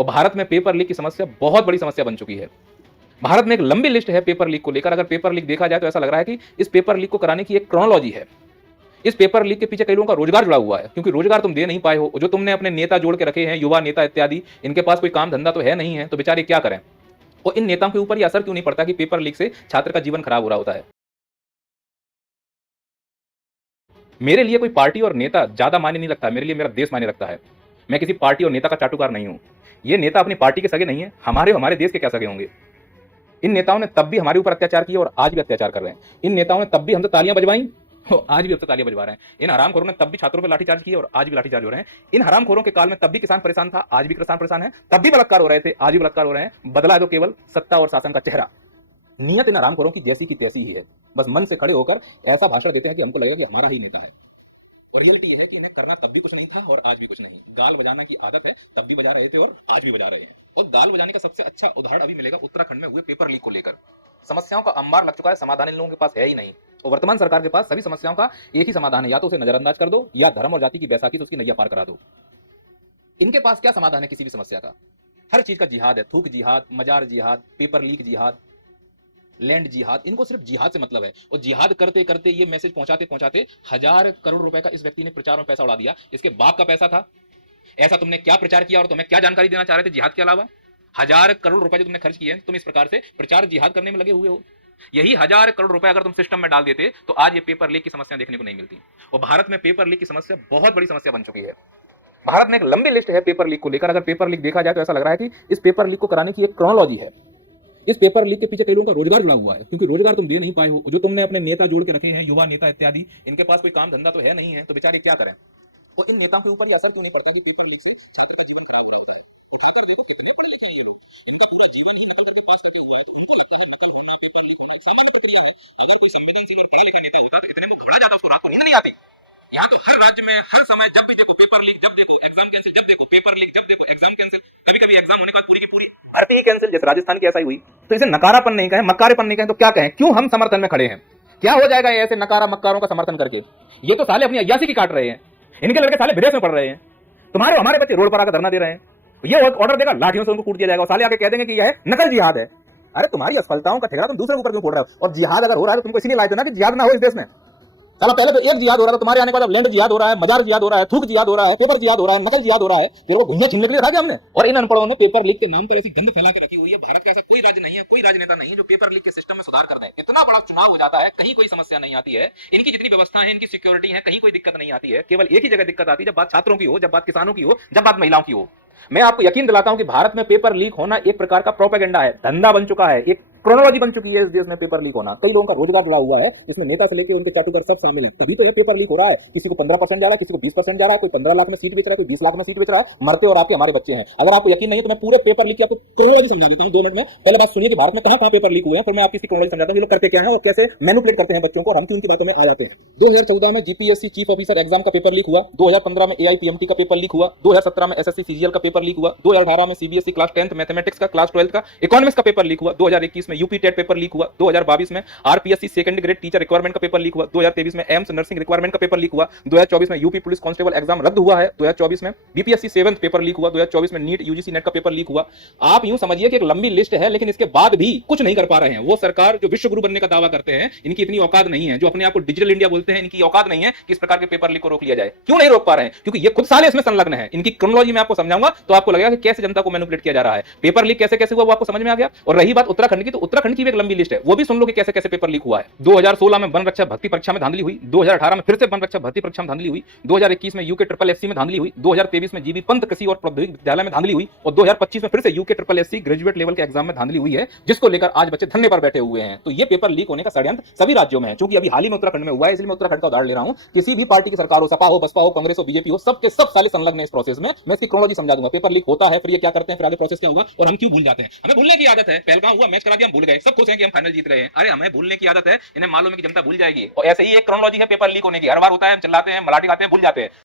और भारत में paper leak की समस्या बहुत बड़ी समस्या बन चुकी है। भारत में एक लंबी लिस्ट है पेपर लीक को लेकर। अगर पेपर लीक देखा जाए तो ऐसा लग रहा है कि इस पेपर लीक को कराने की एक क्रोनोलॉजी है। इस पेपर लीक के पीछे कई लोगों का रोजगार जुड़ा हुआ है, क्योंकि रोजगार तुम दे नहीं पाए हो। जो तुमने अपने नेता जोड़ के रखे हैं, युवा नेता इत्यादि, इनके पास कोई काम धंधा तो है नहीं है, तो बेचारे क्या करें। और इन नेताओं के ऊपर यह असर क्यों नहीं पड़ता कि पेपर लीक से छात्र का जीवन खराब हो रहा होता है। मेरे लिए कोई पार्टी और नेता ज्यादा मायने नहीं रखता, मेरे लिए मेरा देश मायने रखता है। मैं किसी पार्टी और नेता का चाटुकार नहीं हूं। ये नेता अपनी पार्टी के सगे नहीं है, हमारे देश के क्या सगे होंगे। इन नेताओं ने तब भी हमारे ऊपर अत्याचार किए और आज भी अत्याचार कर रहे हैं। इन नेताओं ने तब भी हमसे तालियां बजवाई और आज भी हमसे तालियां बजवा रहे हैं। इन हरामखोरों ने तब भी छात्रों पर लाठीचार्ज किए और आज भी लाठीचार्ज हो रहे हैं। इन हरामखोरों के काल में तब भी किसान परेशान था, आज भी किसान परेशान है। तब भी बलात्कार हो रहे थे, आज भी बलात्कार हो रहे हैं। बदला है तो केवल सत्ता और शासन का चेहरा। नियत इन हरामखोरों की जैसी की तैसी ही है। बस मन से खड़े होकर ऐसा भाषण देते हैं कि हमको लगेगा कि हमारा ही नेता है। और रियलिटी ये है कि इन्हें करना तब भी कुछ नहीं था और आज भी कुछ नहीं। गाल बजाना की आदत है, तब भी बजा रहे थे और आज भी बजा रहे हैं। और गाल बजाने का सबसे अच्छा उदाहरण अभी मिलेगा उत्तराखंड में हुए पेपर लीक को लेकर। समस्याओं का अंबार लग चुका है, समाधान इन लोगों के पास है ही नहीं। और वर्तमान सरकार के पास सभी समस्याओं का एक ही समाधान है, या तो उसे नजरअंदाज कर दो या धर्म और जाति की बैसाखी से उसकी नैया पार करा दो। इनके पास क्या समाधान है किसी भी समस्या का? हर चीज का जिहाद है, थूक जिहाद, मजार जिहाद, पेपर लीक जिहाद, लैंड जिहाद। इनको सिर्फ जिहाद से मतलब है। और जिहाद करते करते ये मैसेज पहुंचाते पहुंचाते 1000 करोड़ रुपए का इस व्यक्ति ने प्रचार में पैसा उड़ा दिया। इसके बाप का पैसा था। ऐसा तुमने क्या प्रचार किया और तुम्हें क्या जानकारी देना चाह रहे थे जिहाद के अलावा? 1000 करोड़ रुपए जो तुमने खर्च किए हैं, तुम इस प्रकार से प्रचार जिहाद करने में लगे हुए हो। यही 1000 करोड़ रुपए अगर तुम सिस्टम में डाल देते तो आज ये पेपर लीक की समस्या देखने को नहीं मिलती। और भारत में पेपर लीक की समस्या बहुत बड़ी समस्या बन चुकी है। भारत में एक लंबी लिस्ट है पेपर लीक को लेकर। अगर पेपर लीक देखा जाए तो ऐसा लग रहा है कि इस पेपर लीक को कराने की एक क्रोनोलॉजी है। इस पेपर लीक के पीछे कई लोगों का रोजगार जुड़ा हुआ है, क्योंकि रोजगार तुम दे नहीं पाए हो। जो तुमने अपने नेता जोड़ के रखे हैं, युवा नेता इत्यादि, इनके पास कोई काम धंधा तो है नहीं है, तो बेचारे क्या करें। और इन नेताओं के ऊपर ये असर क्यों नहीं पड़ता कि पेपर लीक से छात्र का जीवन खराब हो रहा होता है। तो क्या कर रहे हो, इतने पढ़े लिखे हैं ये लोग, इनका पूरा जीवन ही नकल करके पास करके हुआ है, तो उनको लगता है नकल होना, पेपर लीक होना सामान्य प्रक्रिया है। अगर कोई संवेदनशील और पढ़ा लिखा नेता होता तो इतने में घबरा जाता, उसको रात को नींद नहीं आती। यहाँ तो हर राज्य में हर समय जब भी देखो पेपर लीक, जब देखो एग्जाम कैंसिल, जब देखो पेपर लीक, जब देखो एग्जाम कैंसिल। कभी कभी एग्जाम होने के बाद पूरी की पूरी भर्ती ही कैंसिल, जैसे राजस्थान की ऐसा ही हुई। तो इसे नकारापन नहीं कहें, मक्कारेपन नहीं कहें तो क्या कहें? क्यों हम समर्थन में खड़े हैं? क्या हो जाएगा ऐसे नकारा मक्कारों का समर्थन करके? ये तो साले अपनी अय्यासी की काट रहे हैं। इनके लड़के साले विदेश में पढ़ रहे हैं, तुम्हारे हमारे बच्चे रोड पर आकर धरना दे रहे हैं। ये ऑर्डर देगा, लाठियों से उनको कूट दिया जाएगा। साले आके कह देंगे कि यह नकल जिहाद है। अरे तुम्हारी असफलताओं का ठेका तुम दूसरे के ऊपर क्यों फोड़ रहे हो? और जिहाद अगर हो रहा है तो तुमको इसीलिए लाए थे ना कि जिहाद ना हो इस देश में। चलो पहले तो एक जिहाद हो रहा था, तुम्हारे आने के बाद अब लैंड जिहाद हो रहा है, मजार जिहाद हो रहा है, थूक जिहाद हो रहा है, पेपर जिहाद हो रहा है, नकल जिहाद हो रहा है। तेरे को घूमने छीनने के लिए रखा हमने। और इन अनपढ़ों ने पेपर लीक के नाम पर ऐसी गंद फैला के रखी हुई है। भारत का ऐसा कोई राज्य नहीं है, कोई राजनेता नहीं है जो पेपर लीक के सिस्टम में सुधार कर दे। इतना बड़ा चुनाव हो जाता है, कहीं कोई समस्या नहीं आती है। इनकी जितनी व्यवस्था है, इनकी सिक्योरिटी है, कहीं कोई दिक्कत नहीं आती है। केवल एक ही जगह दिक्कत आती है, जब बात छात्रों की हो, जब बात किसानों की हो, जब बात महिलाओं की हो। मैं आपको यकीन दिलाता हूं कि भारत में पेपर लीक होना एक प्रकार का प्रोपेगेंडा है, धंधा बन चुका है, एक क्रोनोलॉजी बन चुकी है इस देश में पेपर लीक होना। कई लोगों का रोजगार जुड़ा हुआ है, इसमें नेता से लेकर उनके चाटुकार सब शामिल हैं। तभी तो ये पेपर लीक हो रहा है। किसी को 15% जा रहा है, किसी को 20% जा रहा है, कोई 15 लाख में सीट बेच रहा है, कोई 20 लाख में सीट बेच रहा है। मरते और आपके हमारे बच्चे हैं। अगर आपको यकीन नहीं है तो मैं पूरे पेपर लीक की आपको क्रोनोलॉजी समझा देता हूं 2 मिनट में। पहले बात सुनिए कि भारत में कहां पेपर लीक हुए हैं, फिर मैं आपकी क्रोनोलॉजी समझाता हूं ये लोग करते क्या है और कैसे मैनिपुलेट करते हैं बच्चों को, और हम क्यों उनकी बातों में आ जाते हैं। 2014 में जीपीएससी चीफ ऑफिसर एग्जाम का पेपर लीक हुआ, 2015 में एआईपीएमटी का पेपर लीक हुआ, 2017 में एसएससी सीजीएल का पेपर लीक हुआ, 2018 में सीबीएसई क्लास 10th मैथमेटिक्स का, क्लास 12th का, इकोनॉमिक्स का पेपर लीक हुआ, 2021 में यूपी टेट पेपर लीक हुआ, 2022 में RPSC second grade teacher requirement का पेपर लीक हुआ, 2023 में एम्स नर्सिंग रिक्वायरमेंट का पेपर लीक हुआ, 2024 में यूपी पुलिस कांस्टेबल एग्जाम रद्द हुआ है, 2024 में बीपीएससी 7th पेपर लीक हुआ, 2024 में नीट यूजीसी नेट का पेपर लीक हुआ। आप यूं समझिए कि एक लंबी लिस्ट है, लेकिन इसके बाद भी कुछ नहीं कर पा रहे हैं। वो सरकार जो विश्व गुरु बनने का दावा करते हैं, इनकी इतनी औकात नहीं है। जो अपने आप को डिजिटल इंडिया बोलते हैं, इनकी औकात नहीं है कि इस प्रकार के पेपर लीक को रोक लिया जाए। क्यों नहीं रोक पा रहे हैं? क्योंकि ये खुद साले इसमें संलग्न है। इनकी क्रोनोलॉजी में आपको समझाऊंगा तो आपको लगेगा कि कैसे जनता को मैनिपुलेट किया जा रहा है। पेपर लीक कैसे कैसे हुआ वो आपको समझ में आ गया। और रही बात उत्तराखंड की, तो उत्तराखंड की भी एक लंबी लिस्ट है, वो भी सुन लो कि कैसे कैसे पेपर लीक हुआ है। 2016 में वन रक्षा भर्ती परीक्षा में धांधली हुई, 2018 में फिर से वन रक्षा भर्ती परीक्षा में धांधली हुई, 2021 में यूके ट्रिपल एससी में धांधली हुई, 2023 में जीबी पंत कृषि और प्रौद्योगिकी विद्यालय में धांधली हुई, और 2025 में फिर से UK triple SC graduate level के एग्जाम में धांधली हुई है, जिसको लेकर आज बच्चे धरने पर बैठे हुए हैं। तो ये पेपर लीक होने का षड्यंत्र सभी राज्यों में है। क्योंकि अभी हाल ही में उत्तराखंड में हुआ है, इसलिए मैं उत्तराखंड का उदाहरण ले रहा हूं। किसी भी पार्टी की सरकार हो, सपा हो, बसपा हो, कांग्रेस हो, बीजेपी हो, सबके सब साले संलग्न है इस प्रोसेस में। मैं इसकी क्रोनोलॉजी समझा दूंगा। पेपर लीक होता है, फिर ये क्या करते हैं, फिर आगे प्रोसेस क्या होगा और हम क्यों भूल जाते हैं। हमें भूलने की आदत है। पहलगाम हुआ, मैच करा दिया, हम भूल गए, सब खुश हैं कि हम फाइनल जीत गए हैं। अरे हमें भूलने की आदत है, इन्हें मालूम है कि जनता भूल जाएगी। और ऐसे ही एक क्रोनोलॉजी है पेपर लीक होने की। हर बार होता है, हम चिल्लाते हैं, मलाटी खाते हैं, भूल जाते हैं।